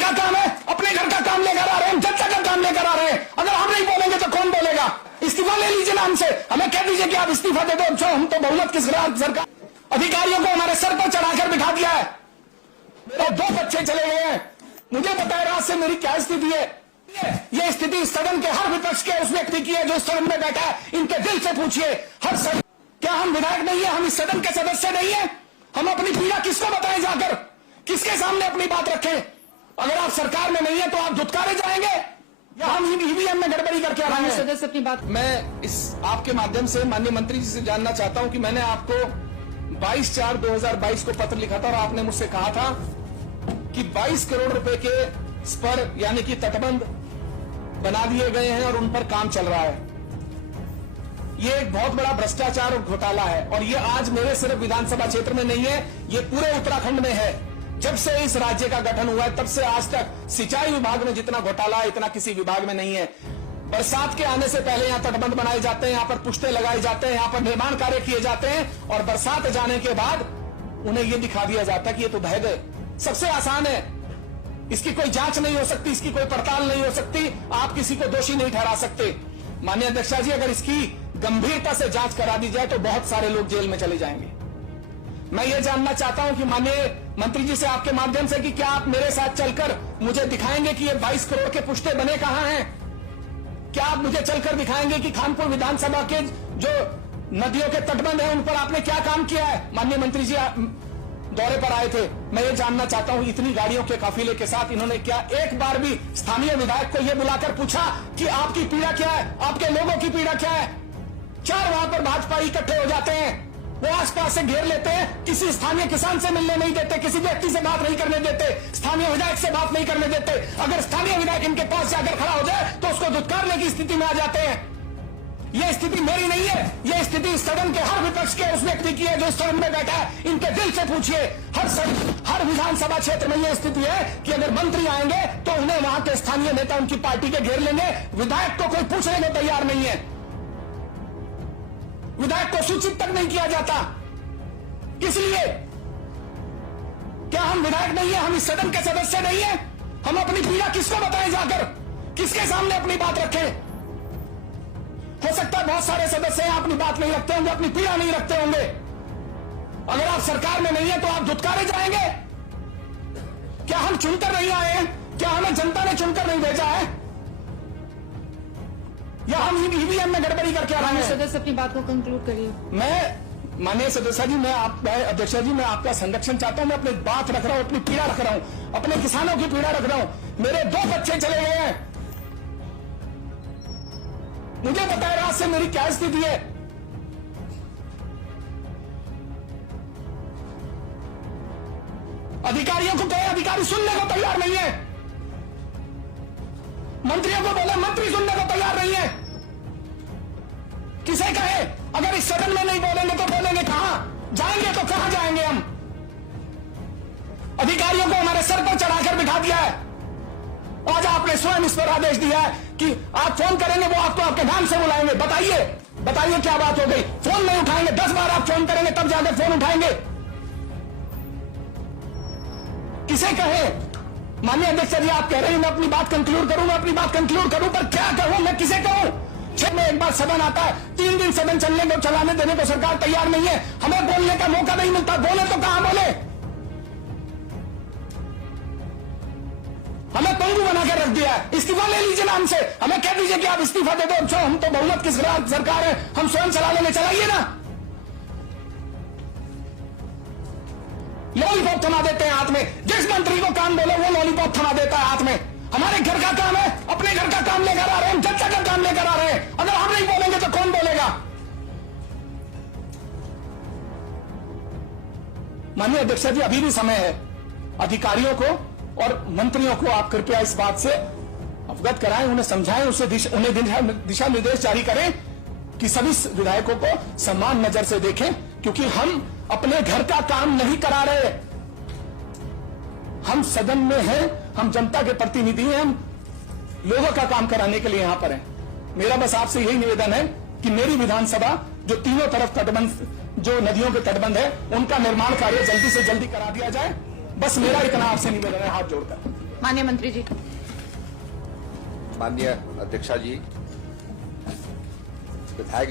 का काम है, अपने घर का काम लेकर आ रहे हैं, जनता का काम लेकर आ रहे हैं। अगर हम नहीं बोलेंगे तो कौन बोलेगा? इस्तीफा ले लीजिए नाम से, हमें कह दीजिए कि आप इस्तीफा दे दो। हम तो बहुमत किस सरकार अधिकारियों को हमारे सर पर चढ़ाकर बिठा दिया है। मेरे 2 बच्चे चले गए हैं, मुझे बताए रात से मेरी क्या स्थिति है। ये स्थिति सदन के हर विपक्ष के उस व्यक्ति की है जो सदन में बैठा है। इनके दिल से पूछिए, हर सदन, क्या हम विधायक नहीं है? हम इस सदन के सदस्य नहीं है? हम अपनी पीड़ा किसको बताएं जाकर? किसके सामने अपनी बात रखें? अगर आप सरकार में नहीं है तो आप धुतकारे जाएंगे या हम ईवीएम में गड़बड़ी करके आ रहे हैं? सदस्य अपनी बात। मैं इस आपके माध्यम से माननीय मंत्री जी से जानना चाहता हूं कि मैंने आपको 22/4/2022 को पत्र लिखा था और आपने मुझसे कहा था कि 22 करोड़ रुपए के स्पर यानी कि तटबंध बना दिए गए हैं और उन पर काम चल रहा है। ये एक बहुत बड़ा भ्रष्टाचार और घोटाला है और ये आज मेरे सिर्फ विधानसभा क्षेत्र में नहीं है, ये पूरे उत्तराखंड में है। जब से इस राज्य का गठन हुआ है तब से आज तक सिंचाई विभाग में जितना घोटाला है इतना किसी विभाग में नहीं है। बरसात के आने से पहले यहाँ तटबंध बनाए जाते हैं, यहाँ पर पुश्ते लगाए जाते हैं, यहाँ पर निर्माण कार्य किए जाते हैं और बरसात जाने के बाद उन्हें यह दिखा दिया जाता है कि ये तो बह गए। सबसे आसान है, इसकी कोई जांच नहीं हो सकती, इसकी कोई पड़ताल नहीं हो सकती, आप किसी को दोषी नहीं ठहरा सकते। माननीय अध्यक्ष जी, अगर इसकी गंभीरता से जांच करा दी जाए तो बहुत सारे लोग जेल में चले जाएंगे। मैं ये जानना चाहता हूं कि माननीय मंत्री जी से आपके माध्यम से कि क्या आप मेरे साथ चलकर मुझे दिखाएंगे कि ये 22 करोड़ के पुश्ते बने कहां हैं? क्या आप मुझे चलकर दिखाएंगे कि खानपुर विधानसभा के जो नदियों के तटबंध है उन पर आपने क्या काम किया है? माननीय मंत्री जी दौरे पर आए थे, मैं ये जानना चाहता हूं इतनी गाड़ियों के काफिले के साथ इन्होंने क्या एक बार भी स्थानीय विधायक को यह बुलाकर पूछा कि आपकी पीड़ा क्या है, आपके लोगों की पीड़ा क्या है? 4 वहां पर भाजपा इकट्ठे हो जाते हैं, वो आसपास से घेर लेते हैं, किसी स्थानीय किसान से मिलने नहीं देते, किसी व्यक्ति से बात नहीं करने देते, स्थानीय विधायक से बात नहीं करने देते। अगर स्थानीय विधायक इनके पास जाकर खड़ा हो जाए तो उसको धुतकारने की स्थिति में आ जाते हैं। यह स्थिति मेरी नहीं है, यह स्थिति सदन के हर विपक्ष के उस व्यक्ति की है जो सदन में बैठा है। इनके दिल से पूछिए, हर विधानसभा क्षेत्र में यह स्थिति है कि अगर मंत्री आएंगे तो उन्हें वहां के स्थानीय नेता उनकी पार्टी के घेर लेंगे, विधायक को कोई पूछने को तैयार नहीं है, विधायक को सूचित तक नहीं किया जाता। किस लिए? क्या हम विधायक नहीं है? हम इस सदन के सदस्य नहीं है? हम अपनी पीड़ा किसको बताएं जाकर? किसके सामने अपनी बात रखें? हो सकता है बहुत सारे सदस्य हैं अपनी बात नहीं रखते होंगे, अपनी पीड़ा नहीं रखते होंगे। अगर आप सरकार में नहीं है तो आप धुतकारे जाएंगे। क्या हम चुनकर नहीं आए हैं? क्या हमें जनता ने चुनकर नहीं भेजा है? या हम ईवीएम में गड़बड़ी करके आ रहे हैं? सदस्य अपनी बात को कंक्लूड करिए। मैं माननीय सदस्य जी, मैं अध्यक्ष जी, मैं आपका संरक्षण चाहता हूं। मैं अपनी बात रख रहा हूं, अपनी पीड़ा रख रहा हूं, अपने किसानों की पीड़ा रख रहा हूं। मेरे 2 बच्चे चले गए हैं, मुझे बताए रात से मेरी क्या स्थिति है। अधिकारियों को कहे, अधिकारी सुनने को तैयार नहीं है। मंत्रियों को बोले, मंत्री सुनने को तैयार नहीं है। किसे कहे? अगर इस सदन में नहीं बोलेंगे तो बोलेंगे कहां? जाएंगे तो कहां जाएंगे हम? अधिकारियों को हमारे सर पर चढ़ाकर बिठा दिया है। आज आपने स्वयं इस पर आदेश दिया है कि आप फोन करेंगे, वो आपको आपके नाम से बुलाएंगे। बताइए क्या बात हो गई? फोन नहीं उठाएंगे, 10 बार आप फोन करेंगे तब जाकर फोन उठाएंगे। किसे कहे? माननीय अध्यक्ष जी, आप कह रहे हैं मैं अपनी बात कंक्लूड करूं, मैं अपनी बात कंक्लूड करूं, पर क्या कहूं? मैं किसे कहूं? 6 में एक बार सदन आता है, 3 दिन सदन चलाने देने को सरकार तैयार नहीं है। हमें बोलने का मौका नहीं मिलता, बोले तो कहां बोले? हमें पंगु बनाकर रख दिया है। इस्तीफा ले लीजिए नाम से, हमें कह दीजिए कि आप इस्तीफा दे दो। हम तो बहुमत की सरकार है, हम स्वयं चला लेंगे, चलाइए ना। लॉलीपॉप थमा देते हैं हाथ में, जिस मंत्री को काम बोले वो लॉलीपॉप थमा देता है हाथ में। हमारे घर का काम है, अपने घर का काम लेकर आ रहे हैं, जनता का काम लेकर आ रहे हैं। अगर हम नहीं बोलेंगे तो कौन बोलेगा? माननीय अध्यक्ष जी, अभी भी समय है। अधिकारियों को और मंत्रियों को आप कृपया इस बात से अवगत कराएं, उन्हें समझाएं, उन्हें दिशा निर्देश जारी करें कि सभी विधायकों को समान नजर से देखें, क्योंकि हम अपने घर का काम नहीं करा रहे। हम सदन में हैं, हम जनता के प्रतिनिधि हैं, हम लोगों का काम कराने के लिए यहां पर हैं। मेरा बस आपसे यही निवेदन है कि मेरी विधानसभा जो तीनों तरफ तटबंध, जो नदियों के तटबंध है, उनका निर्माण कार्य जल्दी से जल्दी करा दिया जाए। बस मेरा इतना आपसे निवेदन है, हाथ जोड़कर। माननीय मंत्री जी। माननीय अध्यक्षा जी, विधायक